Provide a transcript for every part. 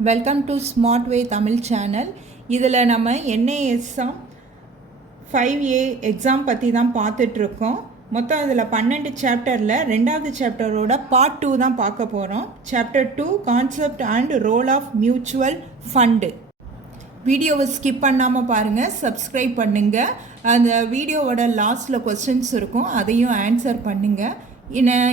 Welcome to smart way Tamil channel. இதில் நம்ம NASM 5A exam பற்றி தான் பார்த்துட்ருக்கோம். மொத்தம் இதில் 12 சாப்டரில் 2வது சாப்டரோட பார்ட் 2 தான் பார்க்க போகிறோம். Chapter 2 concept and role of mutual fund. வீடியோவை ஸ்கிப் பண்ணாமல் பாருங்கள், சப்ஸ்கிரைப் பண்ணுங்கள். அந்த வீடியோவோட லாஸ்ட்டில் கொஸ்டின்ஸ் இருக்கும், அதையும் ஆன்சர் பண்ணுங்கள்.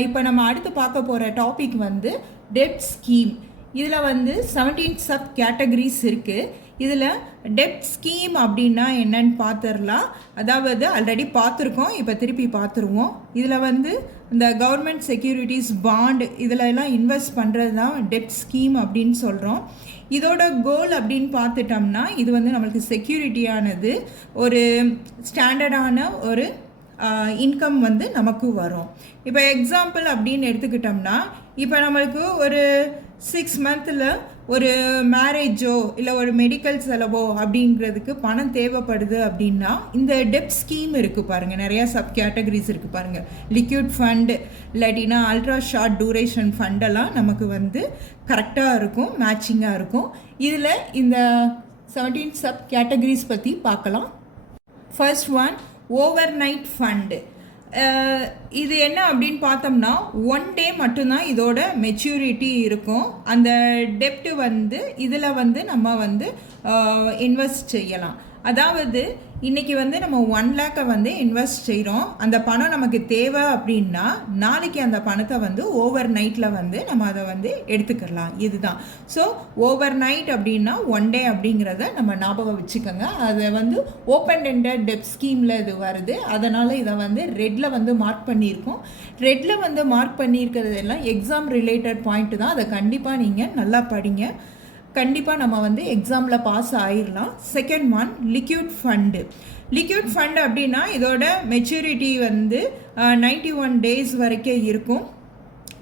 இப்போ நம்ம அடுத்து பார்க்க போகிற டாபிக் வந்து டெப்ட் ஸ்கீம். இதில் வந்து 17 சப் கேட்டகரிஸ் இருக்குது. இதில் டெப்ட் ஸ்கீம் அப்படின்னா என்னன்னு பார்த்துடலாம். அதாவது ஆல்ரெடி பார்த்துருக்கோம், இப்போ திருப்பி பார்த்துருவோம். இதில் வந்து இந்த கவர்மெண்ட் செக்யூரிட்டிஸ், பாண்ட் இதிலெல்லாம் இன்வெஸ்ட் பண்ணுறது தான் டெப்ட் ஸ்கீம் அப்படின்னு சொல்கிறோம். இதோட கோல் அப்படின்னு பார்த்துட்டோம்னா, இது வந்து நம்மளுக்கு செக்யூரிட்டியானது, ஒரு ஸ்டாண்டர்டான ஒரு இன்கம் வந்து நமக்கு வரும். இப்போ எக்ஸாம்பிள் அப்படின்னு எடுத்துக்கிட்டோம்னா, இப்போ நம்மளுக்கு ஒரு 6 மந்தில் ஒரு மேரேஜோ இல்லை ஒரு மெடிக்கல் செலவோ அப்படிங்கிறதுக்கு பணம் தேவைப்படுது அப்படின்னா இந்த டெப்ட் ஸ்கீம் இருக்குது பாருங்கள். நிறையா சப் கேட்டகரிஸ் இருக்குது பாருங்கள். லிக்விட் ஃபண்டு இல்லாட்டினா அல்ட்ரா ஷார்ட் டூரேஷன் ஃபண்டெல்லாம் நமக்கு வந்து கரெக்டாக இருக்கும், மேட்சிங்காக இருக்கும். இதில் இந்த 17 சப் கேட்டகரிஸ் பற்றி பார்க்கலாம். First one over night fund. இது என்ன அப்படின்னு பார்த்தோம்னா, 1 டே மட்டும்தான் இதோட மெச்சூரிட்டி இருக்கும். அந்த டெப்ட் வந்து இதில் வந்து நம்ம வந்து இன்வெஸ்ட் செய்யலாம். அதாவது இன்றைக்கி வந்து நம்ம 1 லேக்கை வந்து இன்வெஸ்ட் செய்கிறோம். அந்த பணம் நமக்கு தேவை அப்படின்னா நாளைக்கு அந்த பணத்தை வந்து ஓவர் நைட்டில் வந்து நம்ம அதை வந்து எடுத்துக்கலாம். இதுதான். ஸோ ஓவர் நைட் அப்படின்னா 1 டே அப்படிங்கிறத நம்ம ஞாபகம் வச்சுக்கோங்க. அதை வந்து ஓப்பன் எண்டட் டெப்ட் ஸ்கீமில் இது வருது. அதனால் இதை வந்து ரெட்டில் வந்து மார்க் பண்ணியிருக்கோம். ரெட்டில் வந்து மார்க் பண்ணியிருக்கிறது எல்லாம் எக்ஸாம் ரிலேட்டட் பாயிண்ட்டு தான். அதை கண்டிப்பாக நீங்கள் நல்லா படிங்க. கண்டிப்பாக நம்ம வந்து எக்ஸாமில் பாஸ் ஆகிடலாம். Second one liquid fund. Liquid fund அப்படின்னா இதோட மெச்சூரிட்டி வந்து 91 டேஸ் வரைக்கும் இருக்கும்.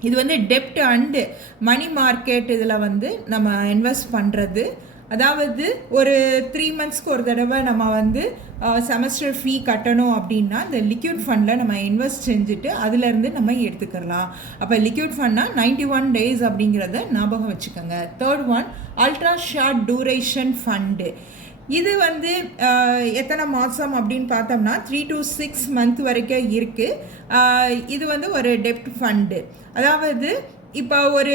இது வந்து டெப்ட் அண்டு மணி மார்க்கெட் இதில் வந்து நம்ம இன்வெஸ்ட் பண்ணுறது. அதாவது ஒரு 3 மந்த்ஸ்க்கு ஒரு தடவை நம்ம வந்து செமஸ்டர் ஃபீ கட்டணும் அப்படின்னா இந்த லிக்விட் ஃபண்டில் நம்ம இன்வெஸ்ட் செஞ்சுட்டு அதிலேருந்து நம்ம எடுத்துக்கலாம். அப்போ லிக்விட் ஃபண்ட்னா 91 டேஸ் அப்படிங்கிறத ஞாபகம் வச்சுக்கோங்க. Third one ultra short duration fund. இது வந்து எத்தனை மாதம் அப்படின்னு பார்த்தோம்னா 3 to 6 மந்த் வரைக்கும் இருக்குது. இது வந்து ஒரு டெப்ட் ஃபண்டு. அதாவது இப்போ ஒரு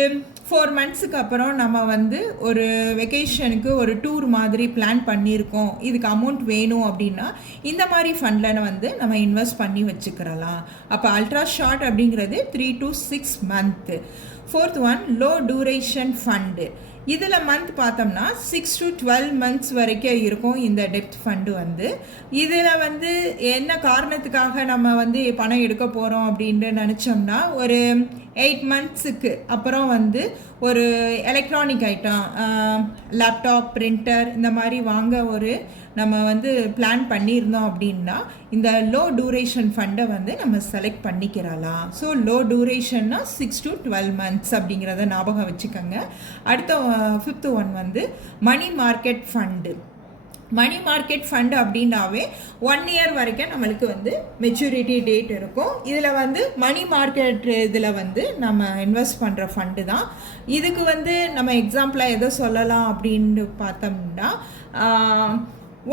4 மந்த்ஸுக்கு அப்புறம் நம்ம வந்து ஒரு வெக்கேஷனுக்கு ஒரு டூர் மாதிரி பிளான் பண்ணியிருக்கோம், இதுக்கு அமௌண்ட் வேணும் அப்படின்னா இந்த மாதிரி ஃபண்டில் வந்து நம்ம இன்வெஸ்ட் பண்ணி வச்சுக்கிறலாம். அப்போ அல்ட்ரா ஷார்ட் அப்படிங்கிறது 3 to 6 month. Fourth one low duration fund. இதில் மந்த் பார்த்தோம்னா 6 to 12 மந்த்ஸ் வரைக்கும் இருக்கும் இந்த டெப்ட் ஃபண்டு வந்து. இதில் வந்து என்ன காரணத்துக்காக நம்ம வந்து பணம் எடுக்க போகிறோம் அப்படின்னு நினச்சோம்னா, ஒரு 8 மந்த்ஸுக்கு அப்புறம் வந்து ஒரு எலக்ட்ரானிக் ஐட்டம், லேப்டாப், பிரிண்டர் இந்த மாதிரி வாங்க ஒரு நம்ம வந்து பிளான் பண்ணியிருந்தோம் அப்படின்னா இந்த லோ டூரேஷன் ஃபண்டை வந்து நம்ம செலக்ட் பண்ணிக்கிறலாம். ஸோ லோ டூரேஷன்னா 6 to 12 மந்த்ஸ் அப்படிங்கிறத ஞாபகம் வச்சுக்கோங்க. அடுத்த 5th ஒன் வந்து money market fund. Money market fund அப்படின்னாவே 1 இயர் வரைக்கும் நம்மளுக்கு வந்து மெச்சூரிட்டி டேட் இருக்கும். இதில் வந்து மணி மார்க்கெட் இதில் வந்து நம்ம இன்வெஸ்ட் பண்ணுற ஃபண்டு தான். இதுக்கு வந்து நம்ம எக்ஸாம்பிளாக எதை சொல்லலாம் அப்படின்னு பார்த்தோம்னா,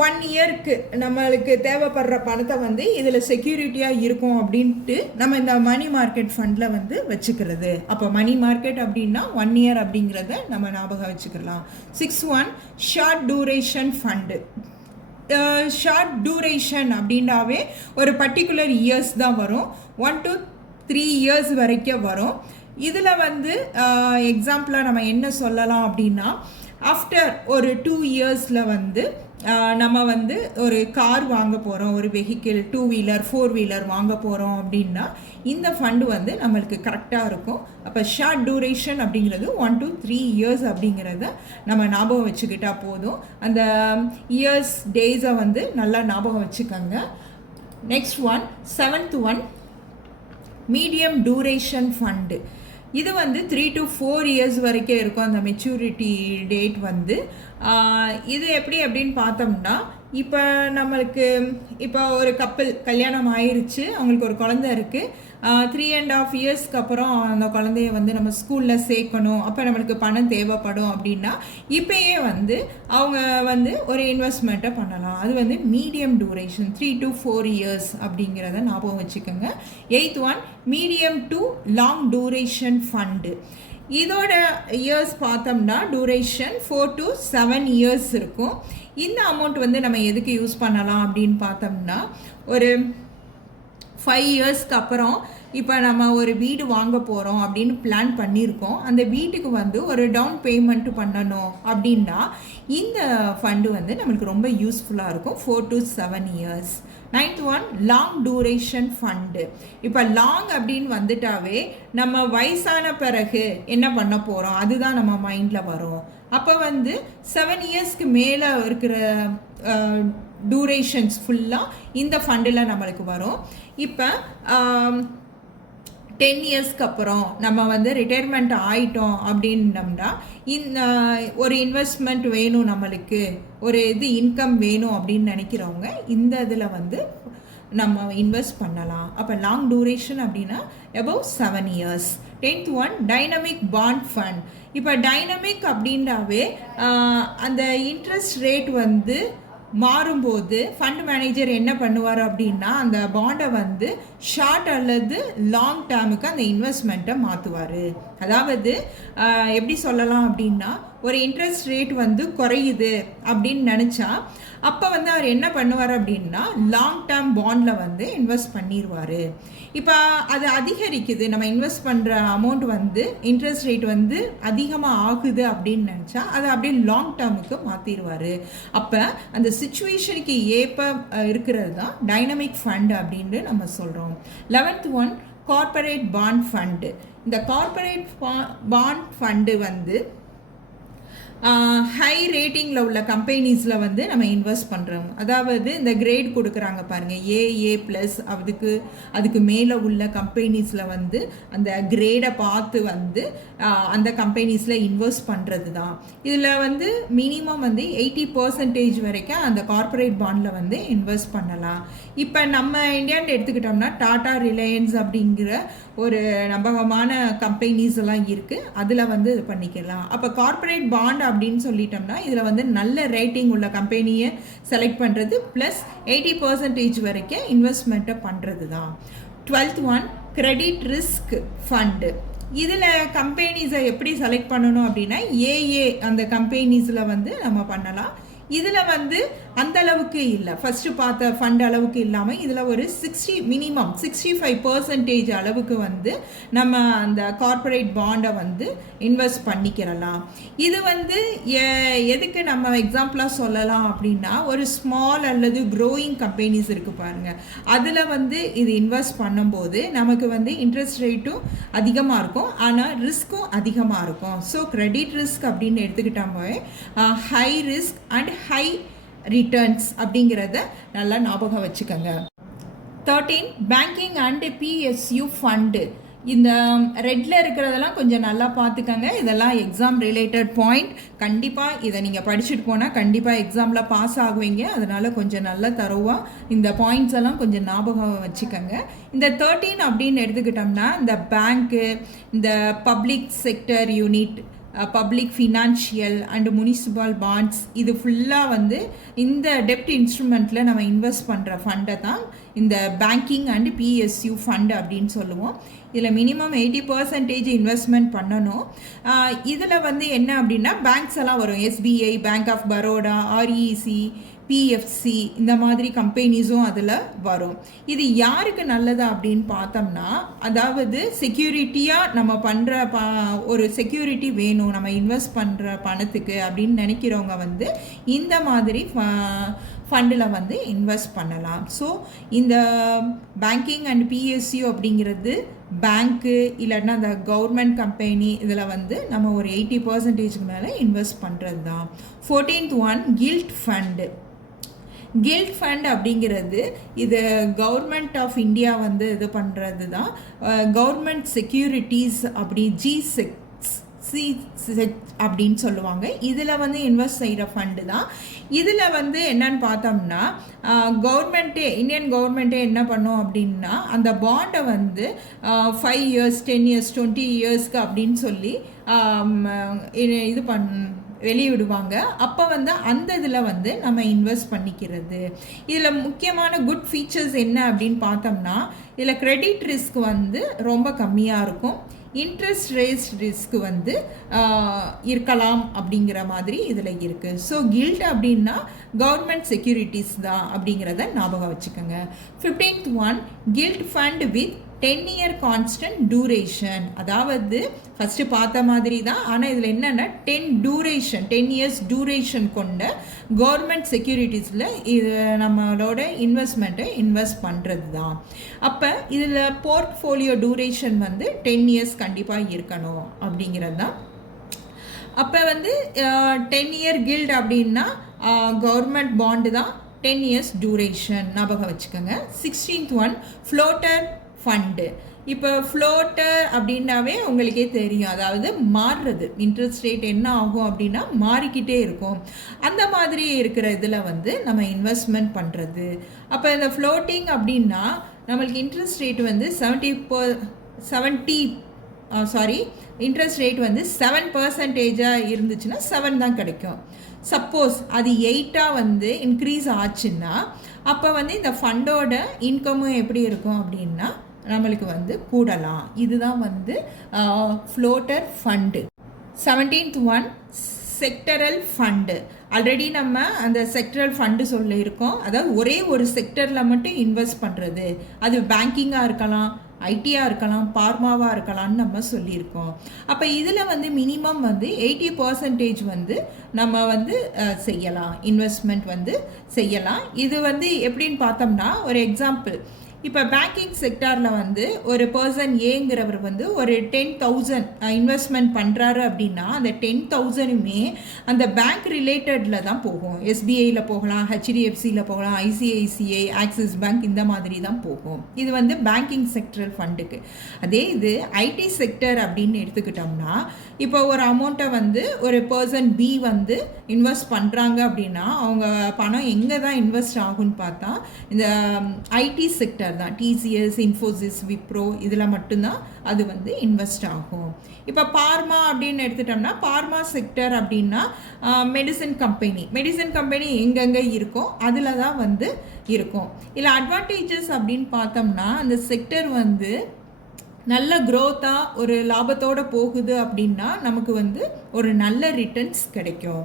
1 இயருக்கு நம்மளுக்கு தேவைப்படுற பணத்தை வந்து இதில் செக்யூரிட்டியாக இருக்கும் அப்படின்ட்டு நம்ம இந்த மணி மார்க்கெட் ஃபண்டில் வந்து வச்சுக்கிறது. அப்போ மணி மார்க்கெட் அப்படின்னா 1 இயர் அப்படிங்கிறத நம்ம ஞாபகம் வச்சுக்கலாம். 6th one short duration fund. Short duration அப்படின்னாவே ஒரு பர்டிகுலர் இயர்ஸ் தான் வரும். 1 to 3 இயர்ஸ் வரைக்கும் வரும். இதில் வந்து எக்ஸாம்பிளாக நம்ம என்ன சொல்லலாம் அப்படின்னா, ஆஃப்டர் ஒரு 2 இயர்ஸில் வந்து நம்ம வந்து ஒரு கார் வாங்க போகிறோம், ஒரு வெஹிக்கிள் 2 வீலர் 4 வீலர் வாங்க போகிறோம் அப்படின்னா இந்த ஃபண்டு வந்து நம்மளுக்கு கரெக்டாக இருக்கும். அப்போ ஷார்ட் டூரேஷன் அப்படிங்கிறது 1 to 3 இயர்ஸ் அப்படிங்கிறத நம்ம ஞாபகம் வச்சுக்கிட்டால் போதும். அந்த இயர்ஸ் டேஸை வந்து நல்லா ஞாபகம் வச்சுக்கோங்க. Next one 7th one medium duration fund. இது வந்து 3 to 4 இயர்ஸ் வரைக்கும் இருக்கும் அந்த மெச்சூரிட்டி டேட் வந்து. இது எப்படி அப்படின்னு பார்த்தோம்னா, இப்போ நம்மளுக்கு இப்போ ஒரு கப்பல் கல்யாணம் ஆயிடுச்சு, அவங்களுக்கு ஒரு குழந்தை இருக்குது. 3.5 இயர்ஸ்க்கு அப்புறம் அந்த குழந்தைய வந்து நம்ம ஸ்கூலில் சேர்க்கணும், அப்போ நம்மளுக்கு பணம் தேவைப்படும் அப்படின்னா இப்போயே வந்து அவங்க வந்து ஒரு இன்வெஸ்ட்மெண்ட்டை பண்ணலாம். அது வந்து மீடியம் டூரேஷன் 3 to 4 இயர்ஸ் அப்படிங்கிறத ஞாபகம் வச்சுக்கோங்க. 8th one medium to long duration fund. இதோட இயர்ஸ் பார்த்தோம்னா டூரேஷன் 4 to 7 இயர்ஸ் இருக்கும். இந்த அமௌண்ட் வந்து நம்ம எதுக்கு யூஸ் பண்ணலாம் அப்படின்னு பார்த்தோம்னா ஒரு 5 இயர்ஸ்க்கு அப்புறம் இப்போ நம்ம ஒரு வீடு வாங்க போகிறோம் அப்படின்னு பிளான் பண்ணியிருக்கோம். அந்த வீட்டுக்கு வந்து ஒரு டவுன் பேமெண்ட்டு பண்ணணும் அப்படின்னா இந்த ஃபண்டு வந்து நம்மளுக்கு ரொம்ப யூஸ்ஃபுல்லாக இருக்கும் 4 to 7 years. 9th one long duration fund. இப்போ லாங் அப்படின்னு வந்துட்டாவே நம்ம வயசான பிறகு என்ன பண்ண போகிறோம் அதுதான் நம்ம மைண்டில் வரும். அப்போ வந்து 7 இயர்ஸ்க்கு மேலே இருக்கிற டூரேஷன்ஸ் ஃபுல்லாக இந்த ஃபண்டில் நம்மளுக்கு வரும். இப்போ 10 இயர்ஸ்க்கு அப்புறம் நம்ம வந்து ரிட்டையர்மெண்ட் ஆகிட்டோம் அப்படின்னம்னா இந்த ஒரு இன்வெஸ்ட்மெண்ட் வேணும், நம்மளுக்கு ஒரு இன்கம் வேணும் அப்படின்னு நினைக்கிறவங்க இந்த இதில் வந்து நம்ம இன்வெஸ்ட் பண்ணலாம். அப்போ லாங் டூரேஷன் அப்படின்னா above 7 years. 10th one dynamic bond fund. இப்போ டைனமிக் அப்படின்றாவே அந்த இன்ட்ரெஸ்ட் ரேட் வந்து மாறும்போது ஃபண்ட் மேனேஜர் என்ன பண்ணுவார் அப்படின்னா அந்த பாண்டை வந்து ஷார்ட் அல்லது லாங் டேர்முக்கு அந்த இன்வெஸ்ட்மெண்ட்டை மாற்றுவார். அதாவது எப்படி சொல்லலாம் அப்படின்னா ஒரு இன்ட்ரெஸ்ட் ரேட் வந்து குறையுது அப்படின்னு நினச்சா அப்போ வந்து அவர் என்ன பண்ணுவார் அப்படின்னா லாங் டேர்ம் பாண்டில் வந்து இன்வெஸ்ட் பண்ணிடுவார். இப்போ அது அதிகரிக்குது, நம்ம இன்வெஸ்ட் பண்ணுற அமௌண்ட் வந்து இன்ட்ரெஸ்ட் ரேட் வந்து அதிகமாக ஆகுது அப்படின்னு நினச்சா அதை அப்படியே லாங் டேர்முக்கு மாற்றிடுவார். அப்போ அந்த சுச்சுவேஷனுக்கு ஏற்ப இருக்கிறது தான் டைனமிக் ஃபண்ட் அப்படின்னு நம்ம சொல்கிறோம். 11th one corporate bond fund. இந்த கார்ப்பரேட் பாண்ட் ஃபண்டு வந்து ஹை ரேட்டிங்கில் உள்ள கம்பெனிஸில் வந்து நம்ம இன்வெஸ்ட் பண்ணுறோம். அதாவது இந்த கிரேட் கொடுக்குறாங்க பாருங்கள், AA+, அதுக்கு மேலே உள்ள கம்பெனிஸில் வந்து அந்த கிரேடை பார்த்து வந்து அந்த கம்பெனிஸில் இன்வெஸ்ட் பண்ணுறது தான். இதில் வந்து மினிமம் வந்து 80% வரைக்கும் அந்த கார்ப்பரேட் பாண்டில் வந்து இன்வெஸ்ட் பண்ணலாம். இப்போ நம்ம இந்தியான்னு எடுத்துக்கிட்டோம்னா டாடா, ரிலையன்ஸ் அப்படிங்கிற ஒரு நம்பகமான கம்பெனிஸ் எல்லாம் இருக்குது, அதில் வந்து இது பண்ணிக்கலாம். அப்போ கார்ப்பரேட் பாண்ட் அப்படின்னு சொல்லிட்டோம்னா இதில் வந்து நல்ல ரேட்டிங் உள்ள கம்பெனியை செலக்ட் பண்ணுறது ப்ளஸ் 80% வரைக்கும் இன்வெஸ்ட்மெண்ட்டை பண்ணுறது தான். 12th one credit risk fund. இதில் கம்பெனிஸை எப்படி செலக்ட் பண்ணணும் அப்படின்னா AA அந்த கம்பெனிஸில் வந்து நம்ம பண்ணலாம். இதில் வந்து அந்த அளவுக்கு இல்லை, ஃபஸ்ட்டு பார்த்த ஃபண்ட் அளவுக்கு இல்லாமல் இதில் ஒரு மினிமம் 65% அளவுக்கு வந்து நம்ம அந்த கார்ப்பரேட் பாண்டை வந்து இன்வெஸ்ட் பண்ணிக்கிறலாம். இது வந்து எதுக்கு நம்ம எக்ஸாம்பிளாக சொல்லலாம் அப்படின்னா ஒரு ஸ்மால் அல்லது க்ரோயிங் கம்பெனிஸ் இருக்குது பாருங்கள், அதில் வந்து இது இன்வெஸ்ட் பண்ணும்போது நமக்கு வந்து இன்ட்ரெஸ்ட் ரேட்டும் அதிகமாக இருக்கும், ஆனால் ரிஸ்க்கும் அதிகமாக இருக்கும். ஸோ கிரெடிட் ரிஸ்க் அப்படின்னு எடுத்துக்கிட்டோமே high risk and high returns அப்படிங்கிறத நல்லா ஞாபகம் வச்சுக்கோங்க. 13 பேங்கிங் அண்ட் PSU ஃபண்டு. இந்த ரெட்டில் இருக்கிறதெல்லாம் கொஞ்சம் நல்லா பார்த்துக்கங்க. இதெல்லாம் எக்ஸாம் ரிலேட்டட் பாயிண்ட். கண்டிப்பாக இதை நீங்கள் படிச்சுட்டு போனால் கண்டிப்பாக எக்ஸாமில் பாஸ் ஆகுவீங்க. அதனால் கொஞ்சம் நல்லா தருவாக இந்த பாயிண்ட்ஸ் எல்லாம் கொஞ்சம் ஞாபகம் வச்சுக்கோங்க. இந்த 13 அப்படின்னு எடுத்துக்கிட்டோம்னா இந்த பேங்க்கு, இந்த public sector unit, public financial and municipal bonds, இது ஃபுல்லாக வந்து இந்த டெப்ட் இன்ஸ்ட்ருமெண்ட்டில் நம்ம இன்வெஸ்ட் பண்ணுற ஃபண்டை தான் இந்த பேங்கிங் அண்டு PSU ஃபண்டு அப்படின்னு சொல்லுவோம். இதில் மினிமம் 80% இன்வெஸ்ட்மெண்ட் பண்ணணும். இதில் வந்து என்ன அப்படின்னா பேங்க்ஸ் எல்லாம் வரும், SBI, bank of Baroda, REC, PFC இந்த மாதிரி கம்பெனிஸும் அதில் வரும். இது யாருக்கு நல்லது அப்படின்னு பார்த்தோம்னா அதாவது செக்யூரிட்டியாக நம்ம பண்ணுற ஒரு செக்யூரிட்டி வேணும் நம்ம இன்வெஸ்ட் பண்ணுற பணத்துக்கு அப்படின்னு நினைக்கிறவங்க வந்து இந்த மாதிரி ஃபண்டில் வந்து இன்வெஸ்ட் பண்ணலாம். ஸோ இந்த பேங்கிங் அண்ட் PSU அப்படிங்கிறது பேங்க்கு இல்லைன்னா அந்த கவர்மெண்ட் கம்பெனி இதில் வந்து நம்ம ஒரு 80% மேலே இன்வெஸ்ட் பண்ணுறது தான். 14th one gilt fund. Gilt fund அப்படிங்கிறது இது கவர்மெண்ட் ஆஃப் இந்தியா வந்து இது பண்ணுறது தான். கவர்மெண்ட் செக்யூரிட்டிஸ் அப்படி G6 செட் அப்படின்னு சொல்லுவாங்க. இதில் வந்து இன்வெஸ்ட் செய்கிற ஃபண்டு தான். இதில் வந்து என்னன்னு பார்த்தோம்னா கவர்மெண்ட்டே இந்தியன் கவர்மெண்ட்டே என்ன பண்ணும் அப்படின்னா அந்த பாண்டை வந்து 5 இயர்ஸ் 10 இயர்ஸ் 20 இயர்ஸ்க்கு அப்படின்னு சொல்லி இது வெளியிடுவாங்க. அப்போ வந்து அந்த இதில் வந்து நம்ம இன்வெஸ்ட் பண்ணிக்கிறது. இதில் முக்கியமான குட் ஃபீச்சர்ஸ் என்ன அப்படின்னு பார்த்தோம்னா இதில் கிரெடிட் ரிஸ்க் வந்து ரொம்ப கம்மியாக இருக்கும். இன்ட்ரெஸ்ட் ரேட் ரிஸ்க் வந்து இருக்கலாம் அப்படிங்கிற மாதிரி இதில் இருக்குது. ஸோ கில்ட் அப்படின்னா கவர்மெண்ட் செக்யூரிட்டிஸ் தான் அப்படிங்கிறத ஞாபகம் வச்சுக்கோங்க. 15th one, gilt fund with 10-year constant duration. அதாவது ஃபஸ்ட்டு பார்த்த மாதிரி தான், ஆனால் இதில் என்னென்னா 10 இயர்ஸ் டூரேஷன் கொண்ட கவர்மெண்ட் செக்யூரிட்டிஸில் இது நம்மளோட இன்வெஸ்ட்மெண்ட்டை இன்வெஸ்ட் பண்ணுறது தான். அப்போ இதில் போர்ட்ஃபோலியோ டூரேஷன் வந்து 10 இயர்ஸ் கண்டிப்பாக இருக்கணும் அப்படிங்கிறது தான். அப்போ வந்து 10-year கில்ட் அப்படின்னா கவர்மெண்ட் பாண்டு தான், 10 இயர்ஸ் டூரேஷன் ஞாபகம் வச்சுக்கோங்க. 16th one, floater fund. இப்போ ஃப்ளோட்டர் அப்படின்னாவே உங்களுக்கே தெரியும், அதாவது மாறுறது. இன்ட்ரெஸ்ட் ரேட் என்ன ஆகும் அப்படின்னா மாறிக்கிட்டே இருக்கும். அந்த மாதிரி இருக்கிற இதில் வந்து நம்ம இன்வெஸ்ட்மெண்ட் பண்ணுறது. அப்போ இந்த ஃப்ளோட்டிங் அப்படின்னா நம்மளுக்கு இன்ட்ரெஸ்ட் ரேட் வந்து இன்ட்ரெஸ்ட் ரேட் வந்து 7% இருந்துச்சுன்னா 7 தான் கிடைக்கும். சப்போஸ் அது 8 வந்து இன்க்ரீஸ் ஆச்சுன்னா அப்போ வந்து இந்த ஃபண்டோட இன்கமும் எப்படி இருக்கும் அப்படின்னா நம்மளுக்கு வந்து கூடலாம். இதுதான் வந்து floater fund. 17th one, sectoral fund. Already நம்ம அந்த செக்டரல் ஃபண்டு சொல்லியிருக்கோம். அதாவது ஒரே ஒரு செக்டரில் மட்டும் இன்வெஸ்ட் பண்ணுறது. அது பேங்கிங்காக இருக்கலாம், ஐடியாக இருக்கலாம், பார்மாவாக இருக்கலாம்னு நம்ம சொல்லியிருக்கோம். அப்போ இதில் வந்து மினிமம் வந்து 80% வந்து நம்ம வந்து செய்யலாம், இன்வெஸ்ட்மெண்ட் வந்து செய்யலாம். இது வந்து எப்படின்னு பார்த்தோம்னா ஒரு எக்ஸாம்பிள், இப்போ பேங்கிங் செக்டாரில் வந்து ஒரு பர்சன் ஏங்கிறவர் வந்து ஒரு 10,000 இன்வெஸ்ட்மெண்ட் பண்ணுறாரு அப்படின்னா அந்த 10,000மே அந்த பேங்க் ரிலேட்டடில் தான் போகும். எஸ்பிஐயில் போகலாம், ஹெச்டிஎஃப்சியில் போகலாம், ஐசிஐசிஐ, ஆக்சிஸ் பேங்க், இந்த மாதிரி தான் போகும். இது வந்து பேங்கிங் செக்டரல் ஃபண்டுக்கு. அதே இது ஐடி செக்டர் அப்படின்னு எடுத்துக்கிட்டோம்னா இப்போ ஒரு அமௌண்ட்டை வந்து ஒரு பர்சன் பி வந்து இன்வெஸ்ட் பண்ணுறாங்க அப்படின்னா அவங்க பணம் எங்கே தான் இன்வெஸ்ட் ஆகும்னு பார்த்தா இந்த ஐடி செக்டர் தான். டிசிஎஸ், இன்ஃபோசிஸ், விப்ரோ இதில் மட்டும்தான் அது வந்து இன்வெஸ்ட் ஆகும். இப்போ பார்மா அப்படின்னு எடுத்துட்டோம்னா பார்மா செக்டர் அப்படின்னா மெடிசன் கம்பெனி எங்கெங்கே இருக்கோ அதில் தான் வந்து இருக்கும். இல்லை அட்வான்டேஜஸ் அப்படின்னு பார்த்தோம்னா அந்த செக்டர் வந்து நல்ல க்ரோத்தாக ஒரு லாபத்தோடு போகுது அப்படின்னா நமக்கு வந்து ஒரு நல்ல ரிட்டர்ன்ஸ் கிடைக்கும்.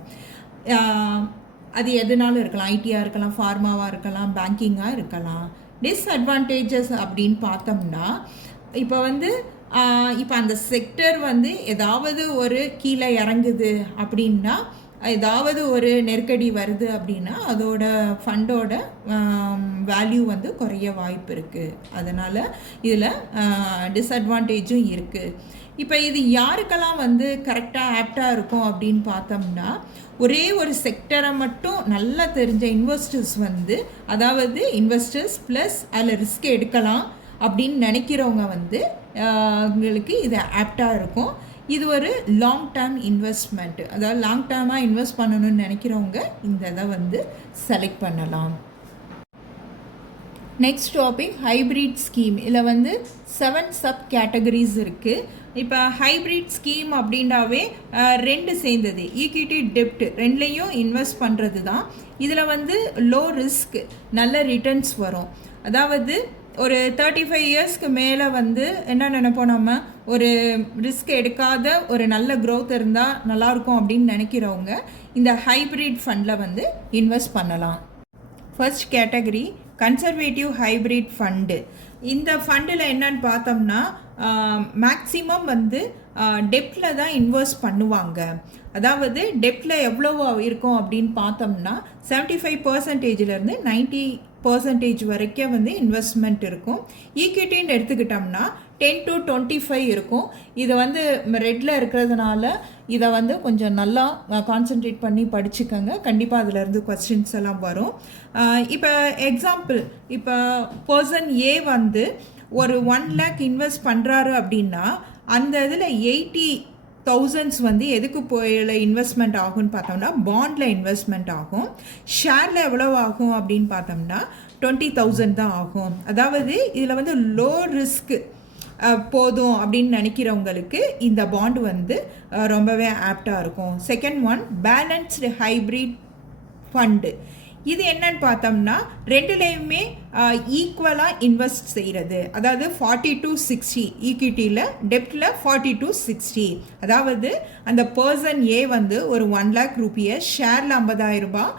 அது எதுனாலும் இருக்கலாம், ஐடியாக இருக்கலாம், ஃபார்மாவாக இருக்கலாம், பேங்கிங்காக இருக்கலாம். டிஸ்அட்வான்டேஜஸ் அப்படின்னு பார்த்தோம்னா இப்போ வந்து இப்போ அந்த செக்டர் வந்து ஏதாவது ஒரு கீழே இறங்குது அப்படின்னா, ஏதாவது ஒரு நெருக்கடி வருது அப்படின்னா அதோட ஃபண்டோட வேல்யூ வந்து குறைய வாய்ப்பு இருக்குது. அதனால் இதில் டிஸ்அட்வான்டேஜும் இருக்குது. இப்போ இது யாருக்கெல்லாம் வந்து கரெக்டாக ஆப்டாக இருக்கும் அப்படின்னு பார்த்தோம்னா ஒரே ஒரு செக்டரை மட்டும் நல்லா தெரிஞ்ச இன்வெஸ்டர்ஸ் வந்து, அதாவது இன்வெஸ்டர்ஸ் ப்ளஸ் அதில் ரிஸ்க் எடுக்கலாம் அப்படின்னு நினைக்கிறவங்க வந்து உங்களுக்கு இது ஆப்டாக இருக்கும். இது ஒரு லாங் டேர்ம் இன்வெஸ்ட்மெண்ட், அதாவது லாங் டேர்மாக இன்வெஸ்ட் பண்ணணும்னு நினைக்கிறவங்க இந்த இதை வந்து செலக்ட் பண்ணலாம். Next topic hybrid scheme. இதில் வந்து 7 சப் கேட்டகரிஸ் இருக்குது. இப்போ ஹைப்ரிட் ஸ்கீம் அப்படின்றாவே 2 சேர்ந்தது, ஈக்விட்டி டெப்ட் ரெண்டுலேயும் இன்வெஸ்ட் பண்ணுறது தான். இதில் வந்து லோ ரிஸ்க் நல்ல ரிட்டர்ன்ஸ் வரும். அதாவது ஒரு 35 இயர்ஸ்க்கு மேலே வந்து என்ன நினைப்போம், நம்ம ஒரு ரிஸ்க் எடுக்காத ஒரு நல்ல க்ரோத் இருந்தால் நல்லாயிருக்கும் அப்படின்னு நினைக்கிறவங்க இந்த ஹைப்ரிட் ஃபண்டில் வந்து இன்வெஸ்ட் பண்ணலாம். First category conservative hybrid fund. இந்த ஃபண்டில் என்னன்னு பார்த்தோம்னா மேக்ஸிமம் வந்து டெப்டில் தான் இன்வெஸ்ட் பண்ணுவாங்க. அதாவது டெப்டில் எவ்வளோ இருக்கும் அப்படின்னு பார்த்தோம்னா 75%லேருந்து 90% வரைக்கும் வந்து இன்வெஸ்ட்மெண்ட் இருக்கும். ஈக்விட்டின்னு எடுத்துக்கிட்டோம்னா 10 to 25 இருக்கும். இதை வந்து ரெட்டில் இருக்கிறதுனால இதை வந்து கொஞ்சம் நல்லா கான்சென்ட்ரேட் பண்ணி படிச்சுக்கோங்க. கண்டிப்பாக அதிலேருந்து கொஸ்டின்ஸ் எல்லாம் வரும். இப்போ எக்ஸாம்பிள், இப்போ பர்சன் ஏ வந்து ஒரு 1 lakh இன்வெஸ்ட் பண்ணுறாரு அப்படின்னா அந்த இதில் 80 தௌசண்ட்ஸ் வந்து எதுக்கு போயில இன்வெஸ்ட்மெண்ட் ஆகும்னு பார்த்தோம்னா பாண்டில் இன்வெஸ்ட்மெண்ட் ஆகும். ஷேரில் எவ்வளோ ஆகும் அப்படின்னு பார்த்தோம்னா 20,000 தான் ஆகும். அதாவது இதில் வந்து லோ ரிஸ்க்கு போதும் அப்படின்னு நினைக்கிறவங்களுக்கு இந்த பாண்டு வந்து ரொம்பவே ஆப்டாக இருக்கும். Second one balanced hybrid fund. இது என்னன்னு பார்த்தோம்னா ரெண்டுலேயுமே ஈக்குவலாக இன்வெஸ்ட் செய்கிறது. அதாவது 40-60 ஈக்விட்டியில், டெப்டில் 40-60. அதாவது அந்த பர்சன் ஏ வந்து ஒரு 1 lakh ரூபியை ஷேரில் 50,000 ரூபாய்,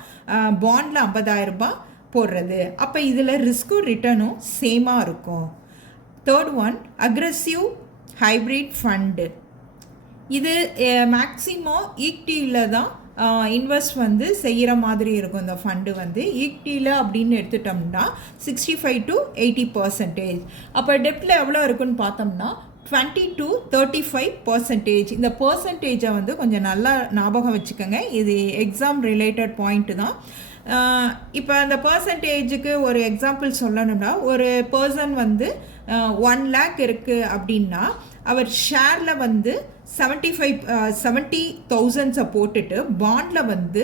பாண்டில் 50,000 ரூபாய் போடுறது. அப்போ இதில் ரிஸ்க்கும் ரிட்டர்னும் சேமாக இருக்கும். Third one aggressive hybrid fund. இது மேக்ஸிமம் ஈக்விட்டியில் தான் இன்வெஸ்ட் வந்து செய்கிற மாதிரி இருக்கும். இந்த ஃபண்டு வந்து ஈக்விட்டியில் அப்படின்னு எடுத்துட்டோம்னா 65-80%. அப்போ டெப்டில் எவ்வளோ இருக்குன்னு பார்த்தோம்னா 20-35%. இந்த பர்சன்டேஜை வந்து கொஞ்சம் நல்லா ஞாபகம் வச்சுக்கோங்க. இது எக்ஸாம் ரிலேட்டட் பாயிண்ட்டு தான். இப்போ அந்த பர்சன்டேஜுக்கு ஒரு எக்ஸாம்பிள் சொல்லணும்னா, ஒரு பர்சன் வந்து 1 lakh இருக்குது அப்படின்னா அவர் ஷேரில் வந்து 70,000 போட்டுட்டு பாண்டில் வந்து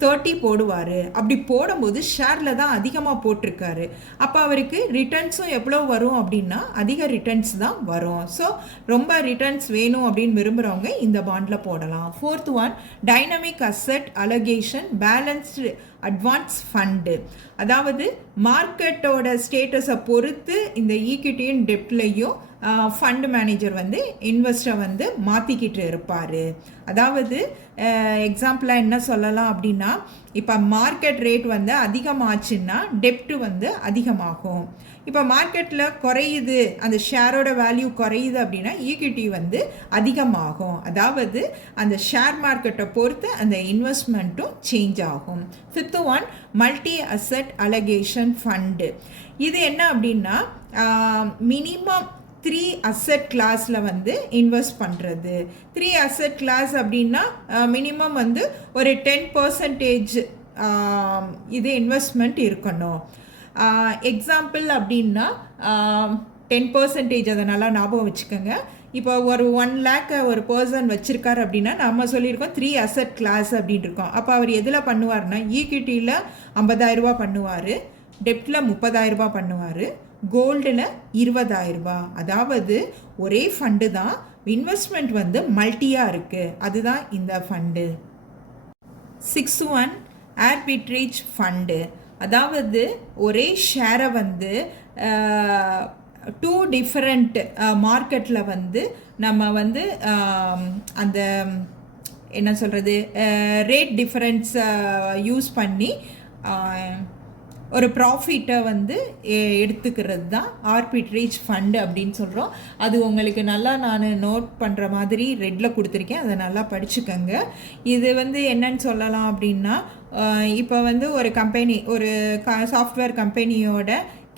30 போடுவார். அப்படி போடும்போது ஷேரில் தான் அதிகமாக போட்டிருக்காரு. அப்போ அவருக்கு ரிட்டர்ன்ஸும் எவ்வளோ வரும் அப்படின்னா அதிக ரிட்டர்ன்ஸ் தான் வரும். ஸோ ரொம்ப ரிட்டர்ன்ஸ் வேணும் அப்படின்னு விரும்புகிறவங்க இந்த பாண்டில் போடலாம். Fourth one dynamic asset allocation balanced advance fund. அதாவது மார்க்கெட்டோட ஸ்டேட்டஸை பொறுத்து இந்த ஈக்விட்டியும் டெப்ட்லையும் ஃபண்டு மேனேஜர் வந்து இன்வெஸ்டரை வந்து மாற்றிக்கிட்டு இருப்பார். அதாவது எக்ஸாம்பிளாக என்ன சொல்லலாம் அப்படின்னா, இப்போ மார்க்கெட் ரேட் வந்து அதிகமாச்சுன்னா டெப்ட்டு வந்து அதிகமாகும். இப்போ மார்க்கெட்டில் குறையுது, அந்த ஷேரோட வேல்யூ குறையுது அப்படின்னா ஈக்விட்டி வந்து அதிகமாகும். அதாவது அந்த ஷேர் மார்க்கெட்டை பொறுத்து அந்த இன்வெஸ்ட்மெண்ட்டும் சேஞ்ச் ஆகும். Fifth one multi asset allocation fund. இது என்ன அப்படின்னா மினிமம் 3 அசெட் கிளாஸில் வந்து இன்வெஸ்ட் பண்ணுறது. 3 அசெட் கிளாஸ் அப்படின்னா மினிமம் வந்து ஒரு 10% இது இன்வெஸ்ட்மெண்ட் இருக்கணும். எக்ஸாம்பிள் அப்படின்னா 10% அதை நல்லா ஞாபகம் வச்சுக்கோங்க. இப்போ ஒரு 1 lakh ஒரு பர்சன் வச்சுருக்காரு அப்படின்னா நம்ம சொல்லியிருக்கோம் 3 அசெட் கிளாஸ் அப்படின்ட்டு இருக்கோம். அப்போ அவர் எதில் பண்ணுவார்னா ஈக்விட்டியில் 50,000 ரூபா பண்ணுவார், டெப்டில் 30,000 ரூபா பண்ணுவார், கோல்டில் 20,000 ரூபா. அதாவது ஒரே ஃபண்டு தான், இன்வெஸ்ட்மெண்ட் வந்து மல்டியாக இருக்குது. அதுதான் இந்த fund. 6th one arbitrage fund. அதாவது ஒரே ஷேரை வந்து 2 டிஃப்ரெண்ட் மார்க்கெட்டில் வந்து நம்ம வந்து அந்த என்ன சொல்கிறது ரேட் டிஃப்ரென்ஸ் யூஸ் பண்ணி ஒரு ப்ராஃபிட்டை வந்து எடுத்துக்கிறது தான் ஆர்பிட்ரேஜ் ஃபண்டு அப்படின்னு சொல்கிறோம். அது உங்களுக்கு நல்லா நான் நோட் பண்ணுற மாதிரி ரெட்டில் கொடுத்துருக்கேன், அதை நல்லா படிச்சுக்கோங்க. இது வந்து என்னன்னு சொல்லலாம் அப்படின்னா, இப்போ வந்து ஒரு கம்பெனி, ஒரு சாஃப்ட்வேர் கம்பெனியோட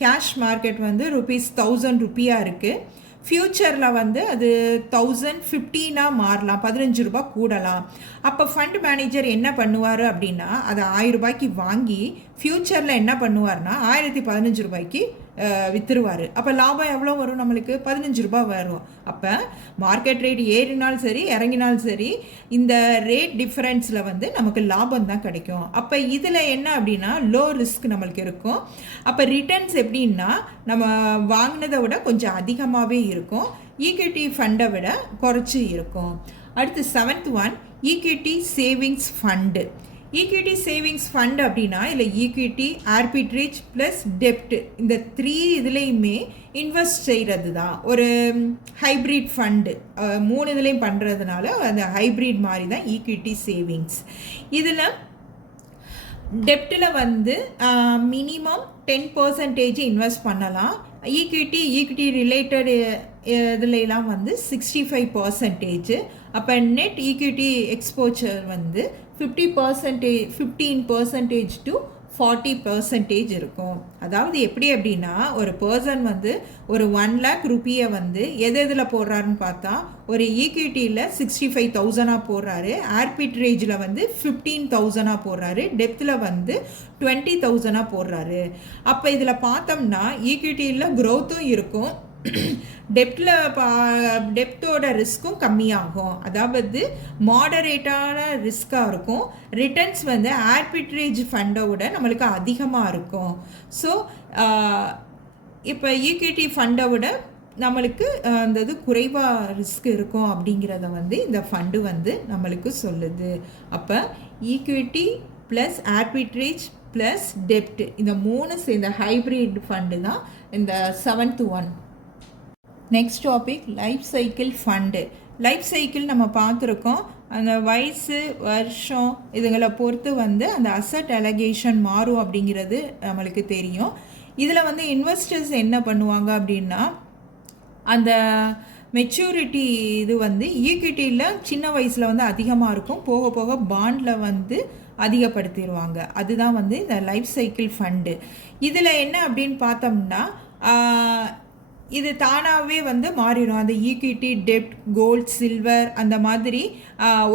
கேஷ் மார்க்கெட் வந்து ₹1,000 ரூபியாக இருக்குது. ஃப்யூச்சரில் வந்து அது 1,015 மாறலாம், 15 ரூபா கூடலாம். அப்போ ஃபண்ட் மேனேஜர் என்ன பண்ணுவார் அப்படின்னா, அதை 1000 ரூபாய்க்கு வாங்கி ஃப்யூச்சரில் என்ன பண்ணுவார்னா 1015 ரூபாய்க்கு விற்றுருவார். அப்போ லாபம் எவ்வளோ வரும் நம்மளுக்கு? 15 ரூபா வரும். அப்போ மார்க்கெட் ரேட் ஏறினாலும் சரி இறங்கினாலும் சரி இந்த ரேட் டிஃப்ரென்ஸில் வந்து நமக்கு லாபம் தான் கிடைக்கும். அப்போ இதில் என்ன அப்படின்னா லோ ரிஸ்க் நம்மளுக்கு இருக்கும். அப்போ ரிட்டர்ன்ஸ் எப்படின்னா நம்ம வாங்கினதை விட கொஞ்சம் அதிகமாகவே இருக்கும், ஈக்விட்டி ஃபண்டை விட குறைச்சி இருக்கும். அடுத்து 7th one equity savings fund. Equity savings fund அப்படின்னா இதில் ஈக்விட்டி, ஆர்பிட்ரேஜ் ப்ளஸ் டெப்ட், இந்த 3 இதுலேயுமே இன்வெஸ்ட் செய்கிறது தான். ஒரு ஹைப்ரிட் ஃபண்டு 3 இதுலேயும் பண்ணுறதுனால அந்த ஹைப்ரிட் மாதிரி தான் ஈக்விட்டி சேவிங்ஸ். இதில் டெப்டில் வந்து மினிமம் 10% இன்வெஸ்ட் பண்ணலாம். ஈக்விட்டி ரிலேட்டட் இதுலாம் வந்து 65%. அப்போ நெட் ஈக்விட்டி எக்ஸ்போச்சர் வந்து 15% to 40% இருக்கும். அதாவது எப்படி அப்படின்னா ஒரு பர்சன் வந்து ஒரு 1 lakh ரூபியை வந்து எதில் போடுறாருன்னு பார்த்தா ஒரு ஈக்விட்டியில் 65,000 போடுறாரு, ஆர்பிட்ரேஜில் வந்து 15,000 போடுறாரு, டெப்த்தில் வந்து 20,000 போடுறாரு. அப்போ இதில் பார்த்தோம்னா ஈக்விட்டியில் க்ரோத்தும் இருக்கும், டெப்த்தோட ரிஸ்க்கும் கம்மியாகும். அதாவது மாடரேட்டான ரிஸ்க்காக இருக்கும். ரிட்டர்ன்ஸ் வந்து ஆர்பிட்ரேஜ் ஃபண்டை விட நம்மளுக்கு அதிகமாக இருக்கும். ஸோ இப்போ ஈக்விட்டி ஃபண்டை விட நம்மளுக்கு அந்த இது குறைவாக ரிஸ்க் இருக்கும் அப்படிங்கிறத வந்து இந்த ஃபண்டு வந்து நம்மளுக்கு சொல்லுது. அப்போ ஈக்விட்டி ப்ளஸ் ஆர்பிட்ரேஜ் ப்ளஸ் டெப்ட் இந்த மூணு சேர்ந்த ஹைப்ரிட் ஃபண்டு தான் இந்த 7th one. Next topic life cycle fund. Life cycle நம்ம பார்த்துருக்கோம். அந்த வயசு வருஷம் இதுங்களை பொறுத்து வந்து அந்த அசட் அலகேஷன் மாறும் அப்படிங்கிறது நம்மளுக்கு தெரியும். இதில் வந்து இன்வெஸ்டர்ஸ் என்ன பண்ணுவாங்க அப்படின்னா அந்த மெச்சூரிட்டி இது வந்து ஈக்விட்டியில் சின்ன வயசில் வந்து அதிகமாக இருக்கும், போக போக பாண்டில் வந்து அதிகப்படுத்திடுவாங்க. அதுதான் வந்து இந்த லைஃப் சைக்கிள் ஃபண்டு. இதில் என்ன அப்படின்னு பார்த்தோம்னா இது தானாகவே வந்து மாறிடும். அந்த ஈக்விட்டி, டெப்ட், கோல்ட், சில்வர் அந்த மாதிரி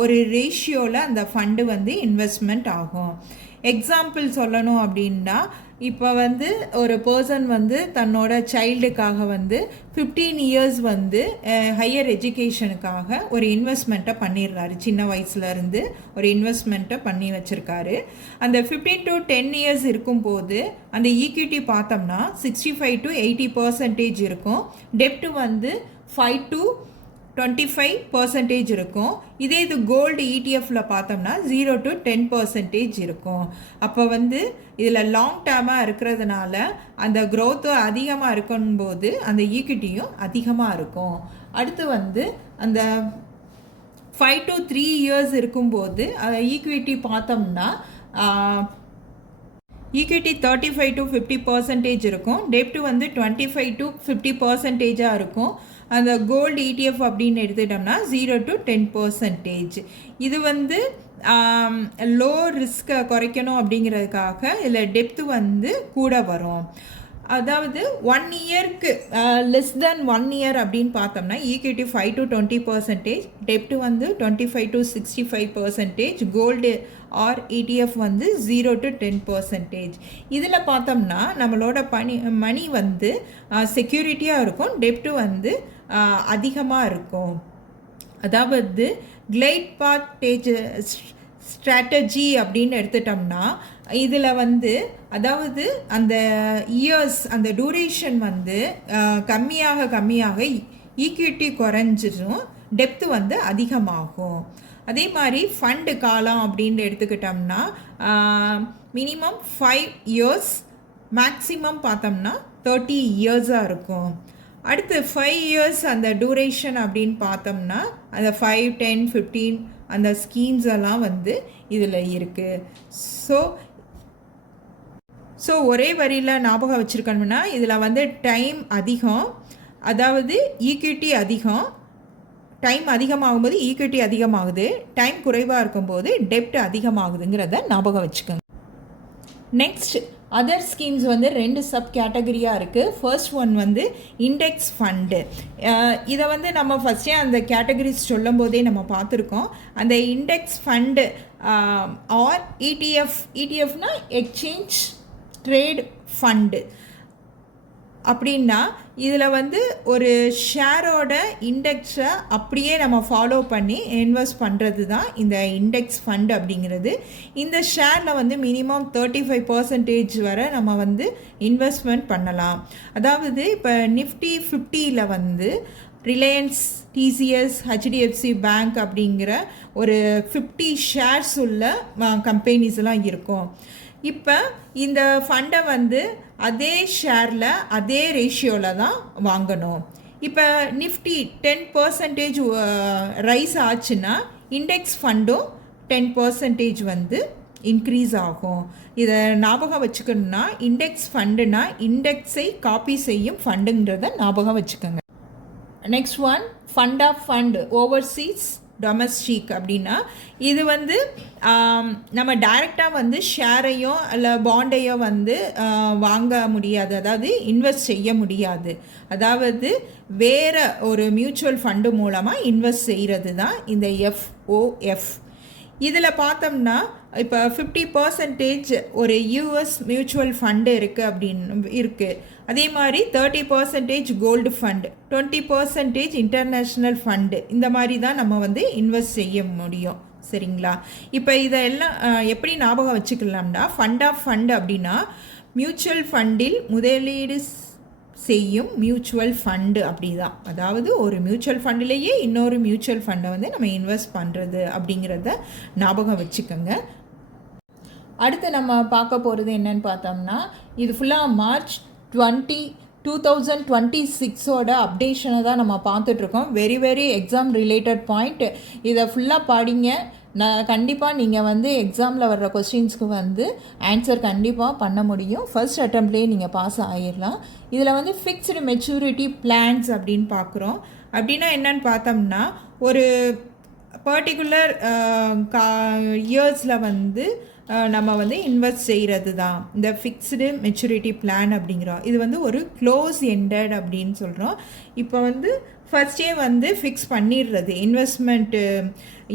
ஒரு ரேஷியோவில் அந்த ஃபண்டு வந்து இன்வெஸ்ட்மெண்ட் ஆகும். எக்ஸாம்பிள் சொல்லணும் அப்படின்னா இப்போ வந்து ஒரு பர்சன் வந்து தன்னோட சைல்டுக்காக வந்து 15 இயர்ஸ் வந்து ஹையர் எஜுகேஷனுக்காக ஒரு இன்வெஸ்ட்மெண்ட்டை பண்ணிடுறாரு. சின்ன வயசுலேருந்து ஒரு இன்வெஸ்ட்மெண்ட்டை பண்ணி வச்சுருக்காரு. அந்த 15 to 10 இயர்ஸ் இருக்கும்போது அந்த ஈக்விட்டி பார்த்தோம்னா 65 to 80% இருக்கும். டெப்ட் வந்து 5 to 25% இருக்கும். இதே இது கோல்டு இடிஎஃப்ல பார்த்தோம்னா 0 to 10% இருக்கும். அப்போ வந்து இதில் லாங் டேர்மாக இருக்கிறதுனால அந்த க்ரோத்து அதிகமாக இருக்கும்போது அந்த ஈக்விட்டியும் அதிகமாக இருக்கும். அடுத்து வந்து அந்த 5 to 3 இயர்ஸ் இருக்கும்போது ஈக்விட்டி பார்த்தோம்னா ஈக்விட்டி 35 to 50% இருக்கும். டெப்ட் வந்து 25 to 50% இருக்கும். அந்த கோல்டு இடிஎஃப் அப்படின்னு எடுத்துட்டோம்னா 0 to 10%. இது வந்து லோ ரிஸ்க்கை குறைக்கணும் அப்படிங்கிறதுக்காக இதில் டெப்த்து வந்து கூட வரும். அதாவது 1 இயருக்கு லெஸ் தென் 1 இயர் அப்படின்னு பார்த்தோம்னா ஈக்விட்டி 5 to 20%, டெப்ட் வந்து 25 to 65%, கோல்டு ஆர் இடிஎஃப் வந்து 0 to 10%. இதில் பார்த்தோம்னா நம்மளோட மணி வந்து செக்யூரிட்டியாக இருக்கும், டெப்ட் வந்து அதிகமாக இருக்கும். அதாவது கிளைட் பாத் ஸ்ட்ராட்டஜி அப்படின்னு எடுத்துட்டோம்னா இதில் வந்து அதாவது அந்த இயர்ஸ் அந்த டூரேஷன் வந்து கம்மியாக ஈக்விட்டி குறைஞ்சிடும், டெப்த் வந்து அதிகமாகும். அதே மாதிரி ஃபண்டு காலம் அப்படின்னு எடுத்துக்கிட்டோம்னா மினிமம் 5 இயர்ஸ், மேக்ஸிமம் பார்த்தோம்னா 30 இயர்ஸாக இருக்கும். அடுத்து 5 இயர்ஸ் அந்த டூரேஷன் அப்படின்னு பார்த்தோம்னா அந்த 5, 10, 15 அந்த ஸ்கீம்ஸ் எல்லாம் வந்து இதில் இருக்குது. ஸோ ஒரே வரியில் ஞாபகம் வச்சுருக்கணும்னா இதில் வந்து டைம் அதிகம், அதாவது ஈக்விட்டி அதிகம். டைம் அதிகமாகும்போது ஈக்விட்டி அதிகமாகுது, டைம் குறைவாக இருக்கும்போது டெப்ட் அதிகமாகுதுங்கிறத ஞாபகம் வச்சுக்கோங்க. நெக்ஸ்ட் அதர் ஸ்கீம்ஸ் வந்து 2 சப் கேட்டகரியாக இருக்குது. ஃபர்ஸ்ட் ஒன் வந்து இண்டெக்ஸ் ஃபண்டு. இதை வந்து நம்ம ஃபஸ்ட்டே அந்த கேட்டகரிஸ் சொல்லும் போதே நம்ம பார்த்துருக்கோம். அந்த இண்டெக்ஸ் ஃபண்டு ஆர் இடிஎஃப்னா எக்ஸ்சேஞ்ச் ட்ரேட் ஃபண்டு. அப்படின்னா இதில் வந்து ஒரு ஷேரோட இண்டெக்ஸை அப்படியே நம்ம ஃபாலோ பண்ணி இன்வெஸ்ட் பண்ணுறது தான் இந்த இண்டெக்ஸ் ஃபண்ட் அப்படிங்கிறது. இந்த ஷேரில் வந்து மினிமம் 35% வரை நம்ம வந்து இன்வெஸ்ட்மெண்ட் பண்ணலாம். அதாவது இப்போ நிஃப்டி 50ல் வந்து ரிலையன்ஸ், டிசிஎஸ், ஹெச்டிஎஃப்சி பேங்க் அப்படிங்கிற ஒரு 50 ஷேர்ஸ் உள்ள கம்பெனிஸ்லாம் இருக்கும். இப்போ இந்த ஃபண்டை வந்து அதே ஷேரில் அதே ரேஷியோவில் தான் வாங்கணும். இப்போ நிஃப்டி 10% ரைஸ் ஆச்சுன்னா இண்டெக்ஸ் ஃபண்டும் 10% வந்து இன்க்ரீஸ் ஆகும். இதை ஞாபகம் வச்சுக்கணுன்னா இண்டெக்ஸ் ஃபண்டுனா இண்டெக்ஸை காப்பி செய்யும் ஃபண்டுங்கிறத ஞாபகம் வச்சுக்கோங்க. Next one fund of fund overseas domestic. அப்படின்னா இது வந்து நம்ம டைரெக்டாக வந்து ஷேரையோ இல்லை பாண்டையோ வந்து வாங்க முடியாது, அதாவது இன்வெஸ்ட் செய்ய முடியாது. அதாவது வேறு ஒரு மியூச்சுவல் ஃபண்டு மூலமாக இன்வெஸ்ட் செய்கிறது தான் இந்த FOF. இதில் பார்த்தோம்னா இப்போ 50% ஒரு US மியூச்சுவல் ஃபண்டு இருக்குது அப்படின்னு இருக்குது. அதே மாதிரி 30% கோல்டு ஃபண்ட், 20% இன்டர்நேஷ்னல் ஃபண்டு, இந்த மாதிரி தான் நம்ம வந்து இன்வெஸ்ட் செய்ய முடியும். சரிங்களா? இப்போ இதெல்லாம் எப்படி ஞாபகம் வச்சுக்கலாம்னா, ஃபண்ட் ஆஃப் ஃபண்ட் அப்படின்னா மியூச்சுவல் ஃபண்டில் முதலீடு செய்யும் மியூச்சுவல் ஃபண்டு அப்படி தான். அதாவது ஒரு மியூச்சுவல் ஃபண்டிலேயே இன்னொரு மியூச்சுவல் ஃபண்டை வந்து நம்ம இன்வெஸ்ட் பண்ணுறது அப்படிங்கிறத ஞாபகம் வச்சுக்கோங்க. அடுத்து நம்ம பார்க்க போகிறது என்னன்னு பார்த்தோம்னா, இது ஃபுல்லாக மார்ச் 2026ஓட அப்டேஷனை தான் நம்ம பார்த்துட்ருக்கோம். Very exam related point. இதை ஃபுல்லாக படிங்க. நான் கண்டிப்பாக நீங்கள் வந்து எக்ஸாமில் வர்ற கொஸ்டின்ஸ்க்கு வந்து ஆன்சர் கண்டிப்பாக பண்ண முடியும். ஃபர்ஸ்ட் அட்டம்ப்ட்லேயே நீங்கள் பாஸ் ஆகிடலாம். இதில் வந்து ஃபிக்ஸ்டு மெச்சூரிட்டி பிளான்ஸ் அப்படின்னு பார்க்குறோம். அப்படின்னா என்னன்னு பார்த்தோம்னா, ஒரு பர்டிகுலர் இயர்ஸில் வந்து நம்ம வந்து இன்வெஸ்ட் செய்கிறது தான் இந்த ஃபிக்ஸ்டு மெச்சூரிட்டி பிளான் அப்படிங்கிறோம். இது வந்து ஒரு க்ளோஸ் எண்டட் அப்படின்னு சொல்கிறோம். இப்போ வந்து ஃபஸ்ட்டே வந்து ஃபிக்ஸ் பண்ணிடுறது, இன்வெஸ்ட்மெண்ட்டு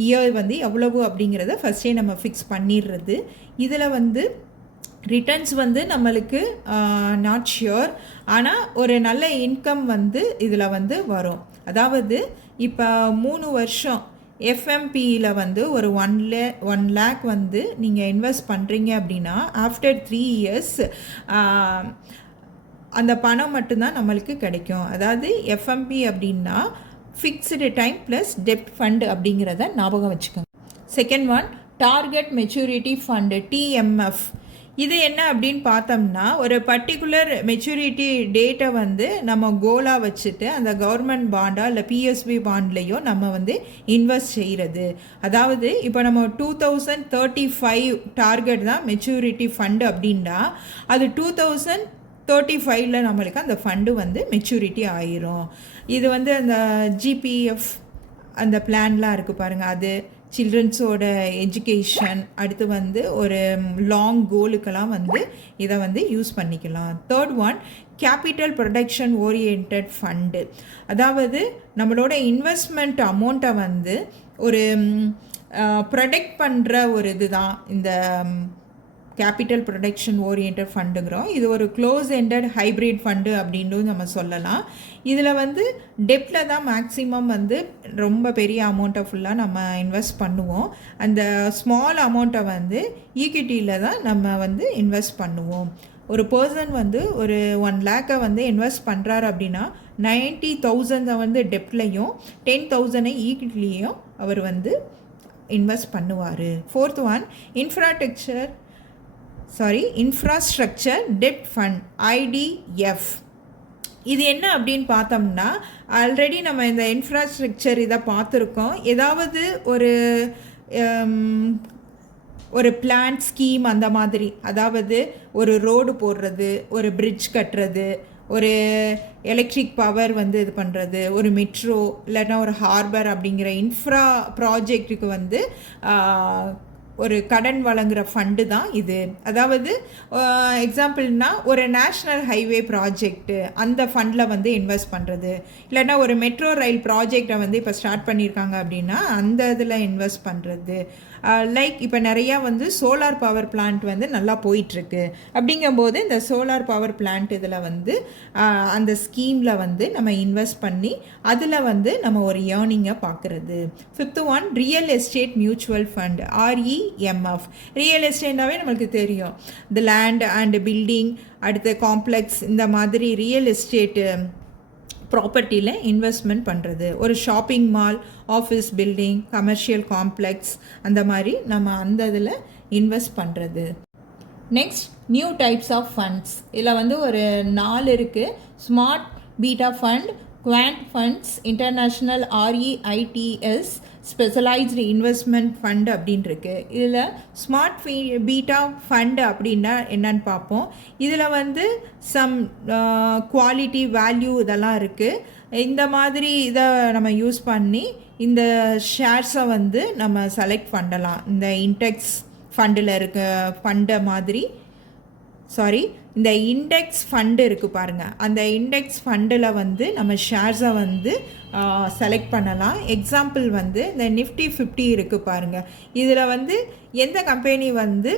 இயர் வந்து எவ்வளவு அப்படிங்கிறத ஃபஸ்ட்டே நம்ம ஃபிக்ஸ் பண்ணிடுறது. இதில் வந்து ரிட்டர்ன்ஸ் வந்து நம்மளுக்கு நாட் ஷியோர், ஆனால் ஒரு நல்ல இன்கம் வந்து இதில் வந்து வரும். அதாவது இப்போ 3 வருஷம் எஃப்எம்பியில் வந்து ஒரு 1 lakh வந்து நீங்கள் இன்வெஸ்ட் பண்ணுறீங்க அப்படின்னா ஆஃப்டர் 3 years அந்த பணம் மட்டும்தான் நம்மளுக்கு கிடைக்கும். அதாவது எஃப்எம்பி அப்படின்னா ஃபிக்ஸ்டு டைம் ப்ளஸ் டெப்ட் ஃபண்டு அப்படிங்கிறத ஞாபகம் வச்சுக்கோங்க. Second one target maturity fund, TMF. இது என்ன அப்படின்னு பார்த்தோம்னா, ஒரு பர்டிகுலர் மெச்சூரிட்டி டேட்டை வந்து நம்ம கோலாக வச்சுட்டு அந்த கவர்மெண்ட் பாண்டா இல்லை பிஎஸ்பி பாண்ட்லேயோ நம்ம வந்து இன்வெஸ்ட் செய்கிறது. அதாவது இப்போ நம்ம 2035 டார்கெட் தான் மெச்சூரிட்டி ஃபண்டு அப்படின்னா, அது 2035 நம்மளுக்கு அந்த ஃபண்டு வந்து மெச்சூரிட்டி ஆயிரும். இது வந்து அந்த ஜிபிஎஃப் அந்த பிளான்லாம் இருக்குது பாருங்கள், அது சில்ட்ரன்ஸோட எஜுகேஷன், அடுத்து வந்து ஒரு லாங் கோலுக்கெல்லாம் வந்து இதை வந்து யூஸ் பண்ணிக்கலாம். Third one capital protection oriented fund. அதாவது நம்மளோட இன்வெஸ்ட்மெண்ட் அமௌண்ட்டை வந்து ஒரு ப்ரொடெக்ட் பண்ணுற ஒரு இது தான் இந்த கேபிட்டல் ப்ரொடெக்ஷன் ஓரியன்ட் ஃபண்டுங்கிறோம். இது ஒரு க்ளோஸ் எண்டட் ஹைப்ரிட் ஃபண்டு அப்படின்னு நம்ம சொல்லலாம். இதில் வந்து டெப்டில் தான் மேக்ஸிமம் வந்து ரொம்ப பெரிய அமௌண்ட்டை ஃபுல்லாக நம்ம இன்வெஸ்ட் பண்ணுவோம். அந்த ஸ்மால் அமௌண்ட்டை வந்து ஈக்விட்டியில் தான் நம்ம வந்து இன்வெஸ்ட் பண்ணுவோம். ஒரு பர்சன் வந்து ஒரு 1 lakh வந்து இன்வெஸ்ட் பண்ணுறாரு அப்படின்னா 90,000 வந்து டெப்ட்லையும் 10,000 ஈக்விட்டிலையும் அவர் வந்து இன்வெஸ்ட் பண்ணுவார். ஃபோர்த் ஒன் இன்ஃப்ராஸ்ட்ரக்சர் டெப்ட் ஃபண்ட், ஐடிஎஃப். இது என்ன அப்படின்னு பார்த்தோம்னா, ஆல்ரெடி நம்ம இந்த இன்ஃப்ராஸ்ட்ரக்சர் இதை பார்த்துருக்கோம். ஏதாவது ஒரு பிளான் ஸ்கீம் அந்த மாதிரி, அதாவது ஒரு ரோடு போடுறது, ஒரு பிரிட்ஜ் கட்டுறது, ஒரு எலக்ட்ரிக் பவர் வந்து இது பண்ணுறது, ஒரு மெட்ரோ இல்லைன்னா ஒரு ஹார்பர் அப்படிங்கிற இன்ஃப்ரா ப்ராஜெக்ட்டுக்கு வந்து ஒரு கடன் வழங்குகிற ஃபண்டு தான் இது. அதாவது எக்ஸாம்பிள்னா ஒரு நேஷ்னல் ஹைவே ப்ராஜெக்ட்டு அந்த ஃபண்டில் வந்து இன்வெஸ்ட் பண்ணுறது, இல்லைன்னா ஒரு மெட்ரோ ரயில் ப்ராஜெக்டை வந்து இப்போ ஸ்டார்ட் பண்ணியிருக்காங்க அப்படின்னா அந்த இதில் இன்வெஸ்ட் பண்ணுறது. லைக் இப்போ நிறையா வந்து சோலார் பவர் பிளான்ட் வந்து நல்லா போயிட்டுருக்கு. அப்படிங்கும்போது இந்த சோலார் பவர் பிளான்ட் இதில் வந்து அந்த ஸ்கீமில் வந்து நம்ம இன்வெஸ்ட் பண்ணி அதில் வந்து நம்ம ஒரு ஏர்னிங்கை பார்க்குறது. Fifth one real estate mutual fund, REMF. Real எஸ்டேட்னாவே நம்மளுக்கு தெரியும், இந்த லேண்ட் அண்ட் பில்டிங், அடுத்த காம்ப்ளெக்ஸ், இந்த மாதிரி ரியல் எஸ்டேட்டு ப்ராப்பர்ட்டியில் இன்வெஸ்ட்மெண்ட் பண்ணுறது. ஒரு shopping mall, office building, commercial complex, அந்த மாதிரி நம்ம அந்த இதில் இன்வெஸ்ட் பண்ணுறது. Next new types of funds. இதில் வந்து ஒரு 4 இருக்குது. Smart beta fund, quant funds, international REITs, specialised investment fund அப்படின்னு இருக்குது. இதில் ஸ்மார்ட் பீட்டா ஃபண்டு அப்படின்னா என்னன்னு பார்ப்போம். இதில் வந்து சம் குவாலிட்டி வேல்யூ இதெல்லாம் இருக்குது. இந்த மாதிரி இதை நம்ம யூஸ் பண்ணி இந்த ஷேர்ஸை வந்து நம்ம செலக்ட் பண்ணலாம். இந்த இன்டெக்ஸ் ஃபண்டில் இருக்க ஃபண்டை மாதிரி சாரி, இந்த இண்டெக்ஸ் ஃபண்டு இருக்குது பாருங்கள், அந்த இண்டெக்ஸ் ஃபண்டில் வந்து நம்ம ஷேர்ஸை வந்து செலக்ட் பண்ணலாம். எக்ஸாம்பிள் வந்து இந்த நிஃப்டி 50 இருக்குது பாருங்கள், இதில் வந்து எந்த கம்பெனி வந்து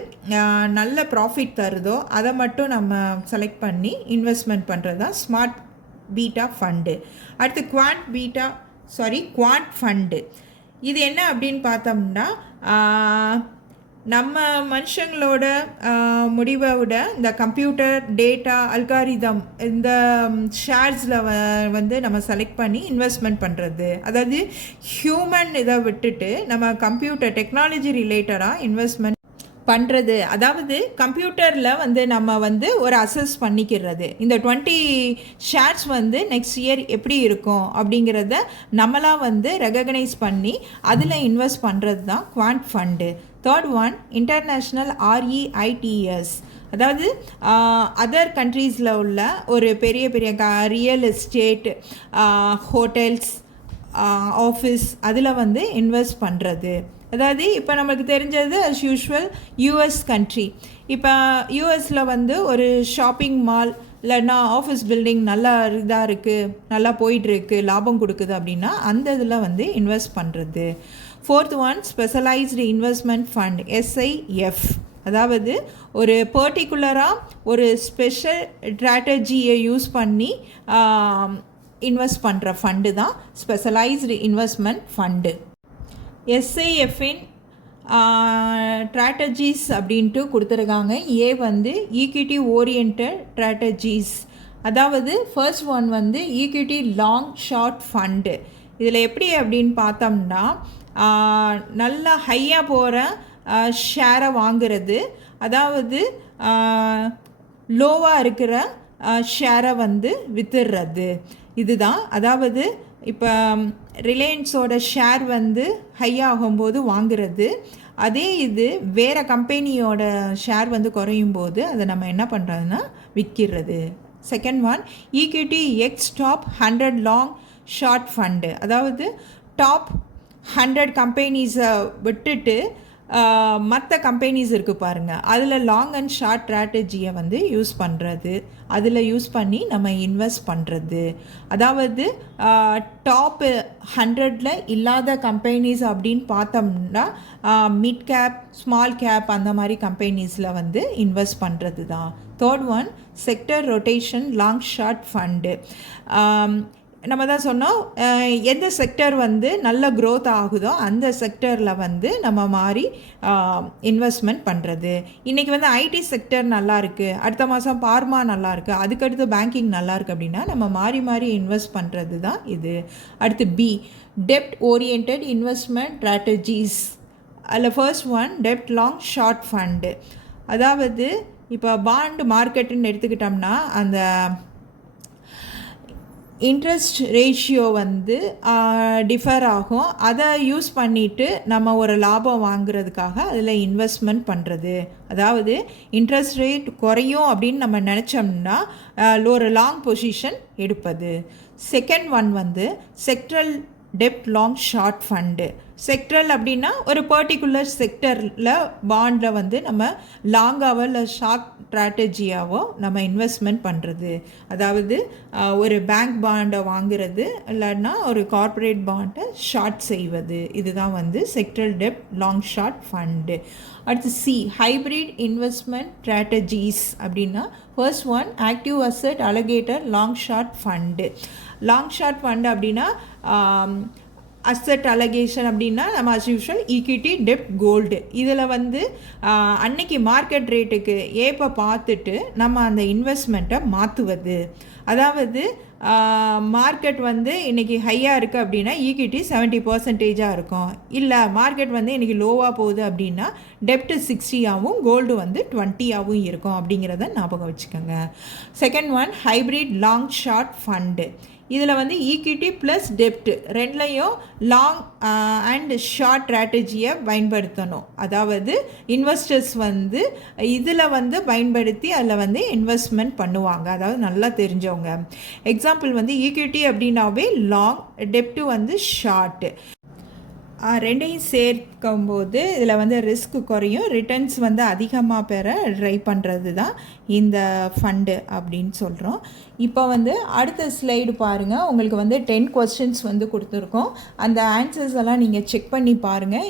நல்ல ப்ராஃபிட் தருதோ அதை மட்டும் நம்ம செலக்ட் பண்ணி இன்வெஸ்ட்மெண்ட் பண்ணுறது தான் ஸ்மார்ட் பீட்டா ஃபண்டு. அடுத்து குவாண்ட் ஃபண்டு. இது என்ன அப்படின்னு பார்த்தோம்னா, நம்ம மனுஷங்களோட முடிவை விட இந்த கம்ப்யூட்டர் டேட்டா அல்காரிதம் இந்த ஷேர்ஸில் வந்து நம்ம செலக்ட் பண்ணி இன்வெஸ்ட்மெண்ட் பண்ணுறது. அதாவது ஹியூமன் இதை விட்டுட்டு நம்ம கம்ப்யூட்டர் டெக்னாலஜி ரிலேட்டடாக இன்வெஸ்ட்மெண்ட் பண்ணுறது. அதாவது கம்ப்யூட்டரில் வந்து நம்ம வந்து ஒரு அசஸ் பண்ணிக்கிறது, இந்த 20 ஷேர்ஸ் வந்து நெக்ஸ்ட் இயர் எப்படி இருக்கும் அப்படிங்கிறத நம்மளாம் வந்து ரெகக்னைஸ் பண்ணி அதில் இன்வெஸ்ட் பண்ணுறது தான் quant fund. Third one international REITs. அதாவது அதர் கண்ட்ரீஸில் உள்ள ஒரு பெரிய பெரிய ரியல் எஸ்டேட், ஹோட்டல்ஸ், ஆஃபீஸ் அதில் வந்து இன்வெஸ்ட் பண்ணுறது. அதாவது இப்போ நமக்கு தெரிஞ்சது அஸ் யூஷுவல் யூஎஸ் கண்ட்ரி. இப்போ யூஎஸில் வந்து ஒரு ஷாப்பிங் மால் இல்லைன்னா ஆஃபீஸ் பில்டிங் நல்லா இதாக இருக்குது, நல்லா போயிட்டுருக்கு, லாபம் கொடுக்குது அப்படின்னா அந்த இதில் வந்து இன்வெஸ்ட் பண்ணுறது. Fourth one specialised investment fund, SIF. அதாவது ஒரு பர்டிகுலராக ஒரு ஸ்பெஷல் ஸ்ட்ராட்டஜியை யூஸ் பண்ணி இன்வெஸ்ட் பண்ணுற ஃபண்டு தான் ஸ்பெஷலைஸ்டு இன்வெஸ்ட்மெண்ட் ஃபண்டு. SIFின் ஸ்ட்ராட்டஜிஸ் அப்படின்ட்டு கொடுத்துருக்காங்க. ஏ வந்து ஈக்விட்டி ஓரியன்டட் ஸ்ட்ராட்டஜிஸ். அதாவது ஃபர்ஸ்ட் ஒன் வந்து ஈக்விட்டி லாங் ஷார்ட் ஃபண்டு. இதில் எப்படி அப்படின்னு பார்த்தோம்னா, நல்லா ஹையாக போகிற ஷேரை வாங்கிறது, அதாவது லோவாக இருக்கிற ஷேரை வந்து வித்துடுறது. இதுதான், அதாவது இப்போ ரிலையன்ஸோட ஷேர் வந்து ஹையாகும்போது வாங்குறது, அதே இது வேறு கம்பெனியோட ஷேர் வந்து குறையும் போது அதை நம்ம என்ன பண்ணுறதுன்னா விற்கிறது. Second one equity X top 100 long short fund. அதாவது டாப் 100 கம்பெனிஸை விட்டுட்டு மற்ற கம்பெனிஸ் இருக்குது பாருங்கள், அதில் லாங் அண்ட் ஷார்ட் ஸ்ட்ராட்டஜியை வந்து யூஸ் பண்ணுறது, அதில் யூஸ் பண்ணி நம்ம இன்வெஸ்ட் பண்ணுறது. அதாவது டாப் 100ல் இல்லாத கம்பெனிஸ் அப்படின்னு பார்த்தோம்னா மிட் கேப், ஸ்மால் கேப் அந்த மாதிரி கம்பெனிஸில் வந்து இன்வெஸ்ட் பண்ணுறது தான். Third one sector rotation long short fund. நம்ம தான் சொன்னோம், எந்த செக்டர் வந்து நல்ல க்ரோத் ஆகுதோ அந்த செக்டரில் வந்து நம்ம மாறி இன்வெஸ்ட்மெண்ட் பண்ணுறது. இன்றைக்கி வந்து ஐடி செக்டர் நல்லா இருக்குது, அடுத்த மாதம் பார்மா நல்லா இருக்குது, அதுக்கடுத்து பேங்கிங் நல்லா இருக்குது அப்படின்னா நம்ம மாறி மாறி இன்வெஸ்ட் பண்ணுறது தான் இது. அடுத்து பி டெப்ட் ஓரியன்டட் இன்வெஸ்ட்மெண்ட் ஸ்ட்ராட்டஜிஸ். அதில் ஃபர்ஸ்ட் ஒன் டெப்ட் லாங் ஷார்ட் ஃபண்டு. அதாவது இப்போ பாண்ட் மார்க்கெட்டுன்னு எடுத்துக்கிட்டோம்னா அந்த இன்ட்ரெஸ்ட் ரேஷியோ வந்து டிஃபர் ஆகும், அதை யூஸ் பண்ணிவிட்டு நம்ம ஒரு லாபம் வாங்குறதுக்காக அதில் இன்வெஸ்ட்மெண்ட் பண்ணுறது. அதாவது இன்ட்ரெஸ்ட் ரேட் குறையும் அப்படின்னு நம்ம நினச்சோம்னா ஒரு லாங் பொசிஷன் எடுப்பது. செகண்ட் ஒன் வந்து செக்ட்ரல் டெப்ட் லாங் ஷார்ட் ஃபண்டு. செக்ட்ரல் அப்படின்னா ஒரு பர்டிகுலர் செக்டரில் பாண்டில் வந்து நம்ம லாங்காவோ இல்லை ஷார்ட் ஸ்ட்ராட்டஜியாவோ நம்ம இன்வெஸ்ட்மெண்ட் பண்ணுறது. அதாவது ஒரு பேங்க் பாண்டை வாங்குறது இல்லைன்னா ஒரு கார்ப்பரேட் பாண்டை ஷார்ட் செய்வது. இதுதான் வந்து செக்ட்ரல் டெப்ட் லாங் ஷார்ட் ஃபண்டு. அடுத்து சி ஹைப்ரிட் இன்வெஸ்ட்மெண்ட் ஸ்ட்ராட்டஜிஸ். அப்படின்னா first one active asset allocator long short fund. Long short fund அப்படின்னா அசட் அலகேஷன் அப்படின்னா நம்ம அஸ் யூஷுவல் ஈக்விட்டி டெப்ட் கோல்டு. இதில் வந்து அன்னைக்கு மார்க்கெட் ரேட்டுக்கு ஏப்போ பார்த்துட்டு நம்ம அந்த இன்வெஸ்ட்மெண்ட்டை மாற்றுவது. அதாவது மார்க்கெட் வந்து இன்றைக்கி ஹையாக இருக்குது அப்படின்னா ஈக்விட்டி 70% இருக்கும், இல்லை மார்க்கெட் வந்து இன்றைக்கி லோவாக போகுது அப்படின்னா டெப்ட் 60ஆகவும் கோல்டு வந்து 20ஆகவும் இருக்கும் அப்படிங்கிறத ஞாபகம் வச்சுக்கோங்க. Second one hybrid long short fund. இதில் வந்து ஈக்விட்டி ப்ளஸ் டெப்ட் ரெண்டுலையும் லாங் அண்ட் ஷார்ட் ஸ்ட்ராட்டஜியை பயன்படுத்தணும். அதாவது இன்வெஸ்டர்ஸ் வந்து இதில் வந்து பயன்படுத்தி அதில் வந்து இன்வெஸ்ட்மெண்ட் பண்ணுவாங்க, அதாவது நல்லா தெரிஞ்சவங்க. எக்ஸாம்பிள் வந்து ஈக்விட்டி அப்படின்னாவே லாங், டெப்ட் வந்து ஷார்ட். ரெண்டையும் சேர்க்கும்போது இதில் வந்து ரிஸ்க் குறையும், ரிட்டர்ன்ஸ் வந்து அதிகமாக பெற ட்ரை பண்ணுறது தான் இந்த ஃபண்டு அப்படின்னு சொல்கிறோம். இப்போ வந்து அடுத்த ஸ்லைடு பாருங்கள். உங்களுக்கு வந்து 10 கொஸ்டின்ஸ் வந்து கொடுத்துருக்கோம். அந்த ஆன்சர்ஸ் எல்லாம் நீங்கள் செக் பண்ணி பாருங்கள்.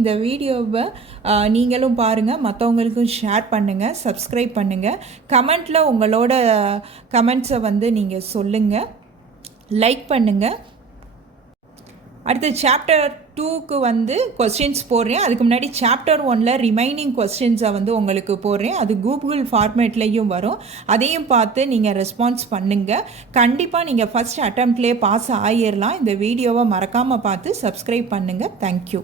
இந்த வீடியோவை நீங்களும் பாருங்கள், மற்றவங்களுக்கும் ஷேர் பண்ணுங்கள், சப்ஸ்கிரைப் பண்ணுங்கள். கமெண்ட்டில் உங்களோட கமெண்ட்ஸை வந்து நீங்கள் சொல்லுங்கள், லைக் பண்ணுங்கள். அடுத்து சாப்டர் 2க்கு வந்து கொஸ்டின்ஸ் போடுறேன். அதுக்கு முன்னாடி சாப்டர் 1ல் ரிமைனிங் கொஸ்டின்ஸை வந்து உங்களுக்கு போடுறேன். அது கூகுள் ஃபார்மேட்லேயும் வரும். அதையும் பார்த்து நீங்கள் ரெஸ்பான்ஸ் பண்ணுங்கள். கண்டிப்பாக நீங்கள் ஃபஸ்ட் அட்டம்ப்ட்லேயே பாஸ் ஆகிடலாம். இந்த வீடியோவை மறக்காமல் பார்த்து சப்ஸ்கிரைப் பண்ணுங்கள். தேங்க்யூ.